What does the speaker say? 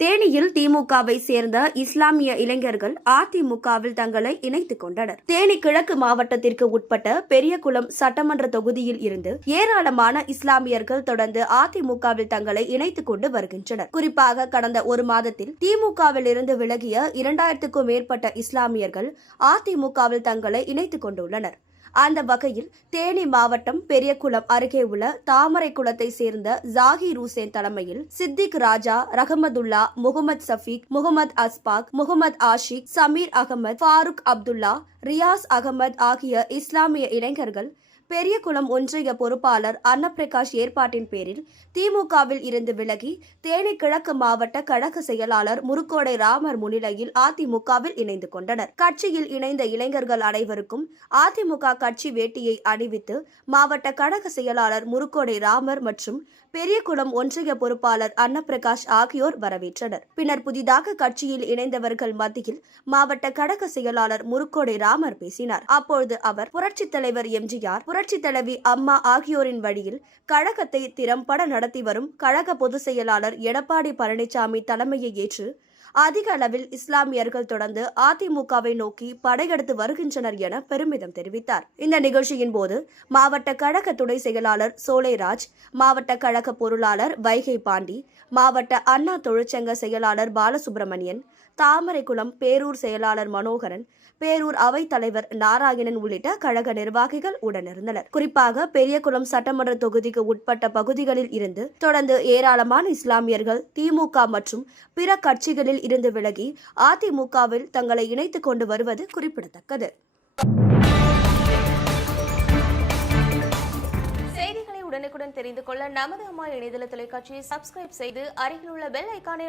தேனியில் திமுகவை சேர்ந்த இஸ்லாமிய இளைஞர்கள் அதிமுகவில் தங்களை இணைத்துக் கொண்டனர். தேனி கிழக்கு மாவட்டத்திற்கு உட்பட்ட பெரியகுளம் சட்டமன்ற தொகுதியில் இருந்து ஏராளமான இஸ்லாமியர்கள் தொடர்ந்து அதிமுகவில் தங்களை இணைத்துக் கொண்டு வருகின்றனர். குறிப்பாக கடந்த ஒரு மாதத்தில் திமுகவில் இருந்து விலகிய 2000க்கும் மேற்பட்ட இஸ்லாமியர்கள் அதிமுகவில் தங்களை இணைத்துக் கொண்டுள்ளனர். அந்த வகையில் தேனி மாவட்டம் பெரியகுளம் அருகே உள்ள தாமரை குளத்தை சேர்ந்த ஜாகிர் ஹுசேன் தலைமையில் சித்திக் ராஜா, ரஹமதுல்லா, முகமது சஃபீக், முகமது அஸ்பாக், முகமது ஆஷிக், சமீர் அகமது, ஃபாரூக் அப்துல்லா, ரியாஸ் அகமது ஆகிய இஸ்லாமிய இளைஞர்கள் பெரியகுளம் ஒன்றிய பொறுப்பாளர் அன்னப்பிரகாஷ் ஏற்பாட்டின் பேரில் திமுகவில் இருந்து விலகி தேனி கிழக்கு மாவட்ட கழக செயலாளர் முருக்கோடை ராமர் முன்னிலையில் அதிமுகவில் இணைந்து கொண்டனர். கட்சியில் இணைந்த இளைஞர்கள் அனைவருக்கும் அதிமுக கட்சி வேட்டியை அணிவித்து மாவட்ட கழக செயலாளர் முருக்கோடை ராமர் மற்றும் பெரியகுளம் ஒன்றிய பொறுப்பாளர் அன்னப்பிரகாஷ் ஆகியோர் வரவேற்றனர். பின்னர் புதிதாக கட்சியில் இணைந்தவர்கள் மத்தியில் மாவட்ட கழக செயலாளர் முருக்கோடை ராமர் பேசினார். அப்பொழுது அவர் புரட்சித் தலைவர் எம்ஜிஆர், புரட்சித் தலைவி அம்மா ஆகியோரின் வழியில் கழகத்தை திறம்பட நடத்தி வரும் கழக பொதுச் செயலாளர் எடப்பாடி பழனிசாமி தலைமையை ஏற்று அதிக அளவில் இஸ்லாமியர்கள் தொடர்ந்து அதிமுகவை நோக்கி படையெடுத்து வருகின்றனர் என பெருமிதம் தெரிவித்தார். இந்த நிகழ்ச்சியின் போது மாவட்ட கழக துணை செயலாளர் சோலைராஜ், மாவட்ட கழக பொருளாளர் வைகை பாண்டி, மாவட்ட அண்ணா தொழிற்சங்க செயலாளர் பாலசுப்ரமணியன், தாமரைக்குளம் பேரூர் செயலாளர் மனோகரன், பேரூர் அவைத் தலைவர் நாராயணன் உள்ளிட்ட கழக நிர்வாகிகள் உடனிருந்தனர். குறிப்பாக பெரியகுளம் சட்டமன்ற தொகுதிக்கு உட்பட்ட பகுதிகளில் இருந்து தொடர்ந்து ஏராளமான இஸ்லாமியர்கள் திமுக மற்றும் பிற கட்சிகளில் இருந்து விலகி அதிமுகவில் தங்களை இணைத்துக் கொண்டு வருவது குறிப்பிடத்தக்கது. செய்திகளை உடனுக்குடன் தெரிந்து கொள்ள நமது அம்மா இணையதள தொலைக்காட்சியை சப்ஸ்கிரைப் செய்து அருகில் உள்ள பெல் ஐகானை